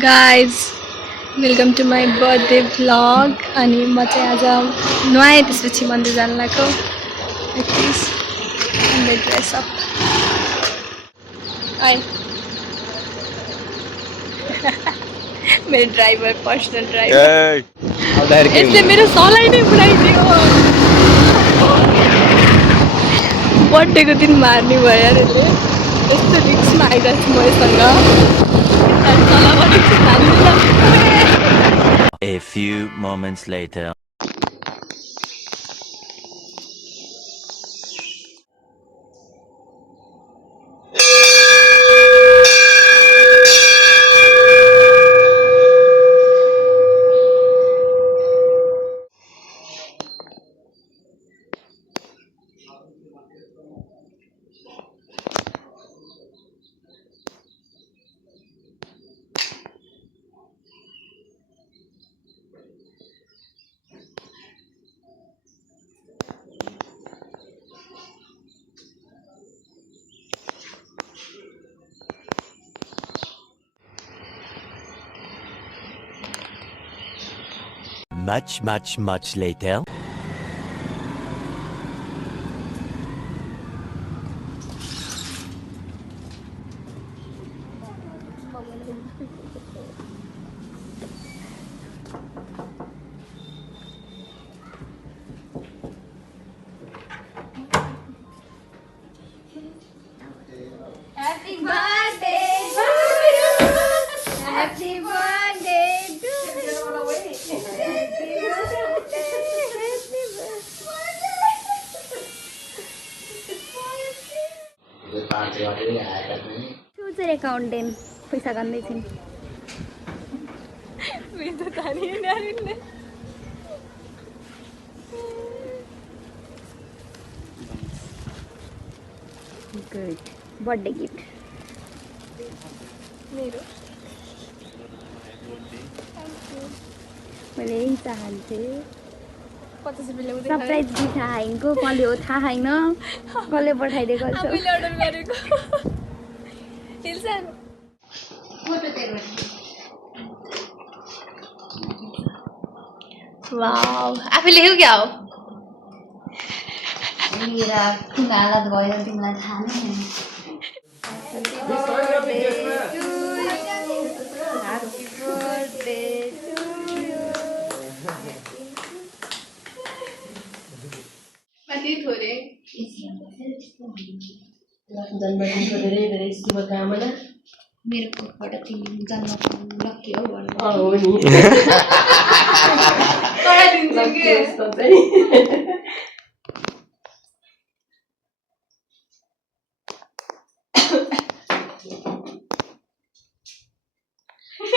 Guys welcome to my birthday vlog अनि म चाहिँ आज नुहाएँ त्यसपछि मन्दिर जान लागेको ड्रेस अप मेरो ड्राइभर पर्सनल ड्राइभर यसले मेरो सलाई नै पुऱ्याइदियो बर्थडेको दिन मार्ने भयो यार यसले यस्तो रिक्समा आइरहेको छु म यसँग A few moments later. Much later. Happy birthday to you. Happy birthday to you. Future accountant पैसा गर्दै छिन् मेरो त नि नानीले गुड बर्थडे गिफ्ट मेरो मैले यही चाहन्थेँ 50 रुपैयाँ ल्याउँदै सरप्राइज गिफ्ट आएको कसले हो थाहा छैन कसले पठाइदिएको छ आफैले अर्डर गरेको हिल्सन वाउ आफैले ल्याउ क्या हो मेरा कुन हालत भयो तिमीलाई थाहा नै छैन थोरै जन्मदिनको धेरै धेरै शुभकामना मेरो कोखबाट तिमी जन्म लक्की हो भन्नु हो नि कराइदिन्छु के यस्तो चाहिँ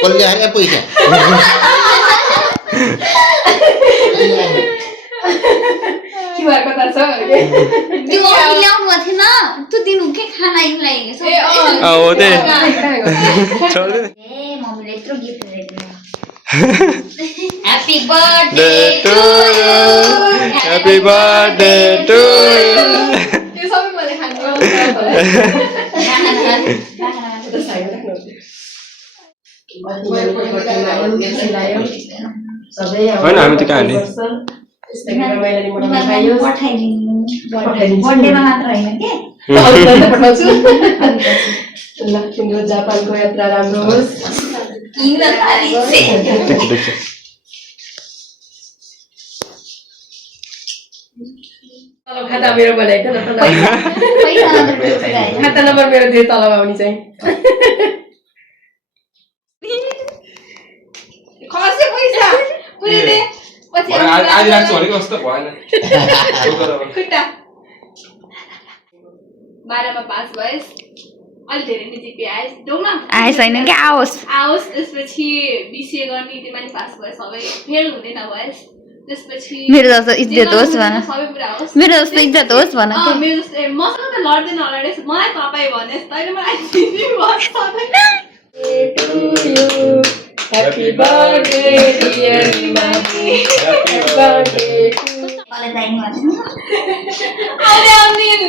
कसले आए पैसा क्युआर कता छ त्यो ल्याउनु थिएन त्यो दिनु के खाना इलाई हो दे ए मम्मीले यत्रो गिफ्ट ल्याइदिनु happy birthday to you happy birthday to you त्यो सबै मैले खाने होइन हामी त कहाँ पठाइदिनु बर्थडेमा मात्र होइन के ल तिम्रो जापानको यात्रा राम्रो होस् किन थाली खाता मेरो बनाएको खाता नम्बर मेरो त्यो तलब आउने चाहिँ खसे पैसा पुरीले पछि आज राख्छु भनेको जस्तो भएन खुट्टा 12 मा पास भएस अलि धेरै नि जिपी आएस देऊ न आएछ हैन के आओस् त्यसपछि बीसीए गर्ने तिमीले पास भए सबै फेल हुँदैन भएस त्यसपछि मेरो जस्तो इज्जत होस् भन सबै पुरा होस् मेरो जस्तो इज्जत होस् भन मेरो जस्तो मसँग त लड्दैन लडेस मलाई तपाई भनेस् तैले मलाई दिदी भन्छ Happy birthday dear Mati. Happy birthday. मलाई चाहिनु भन्छ अरे अमिन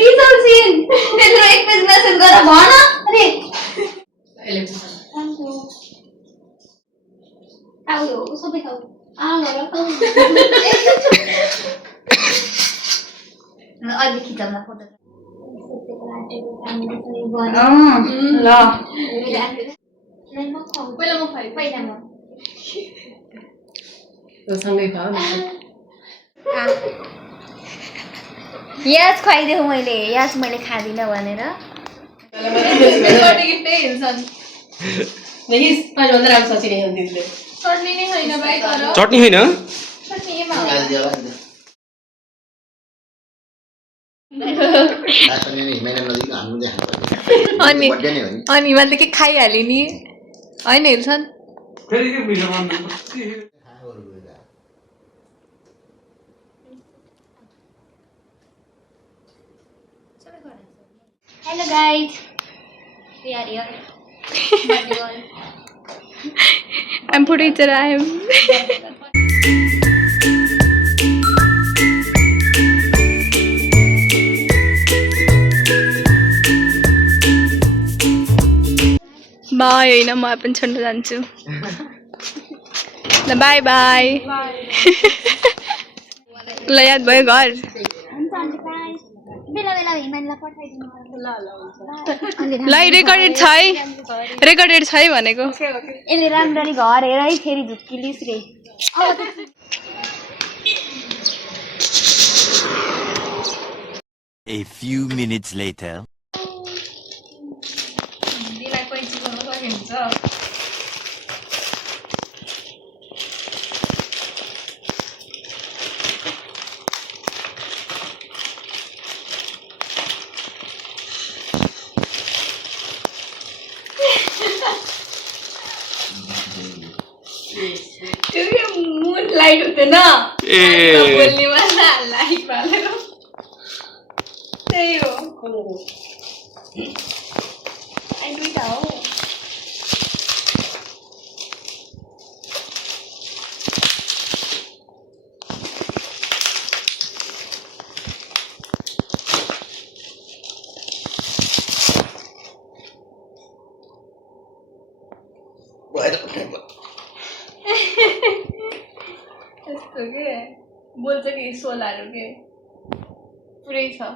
रिजल्ट सिन त्यत्रो एक पेज मेसेज गरेर भन अरे खाऊ यो सबै खाऊ आगर खाऊ अहिले खिचाउँदा फोटो ल पहिला म खुवाइ पहिला म सँगै खाऊ न याज खुवाइदिएको मैले याज मैले खाँदिनँ भनेर देखिस् पाँचभन्दा राम्रो सचिने हो दिदीले चटनी होइन अनि मैले के खाइहालेँ नि होइन हेर्छन् फेरि के भिडियो बनाउनु Hello guys, we are here. I'm putting it around. Bye होइन म पनि छोड्न जान्छु ल बाई बाई ल याद भयो घर बेला बेला हिमाललाई पठाइदिनु ल रेकर्डेड छ है भनेको यसले राम्ररी घर हेर है फेरि झुक्किलिस् रे A few minutes later. Moon light हुँदैन बोल्नेमा लाइट हालेर त्यही हो दुईटा हो यस्तो के बोल्छ कि सोलाहरू के पुरै छ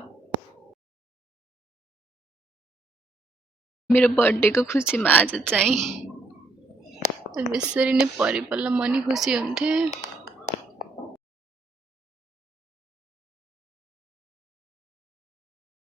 मेरो बर्थडेको खुसीमा आज चाहिँ यसरी नै परिपल्ल म नि खुसी हुन्थेँ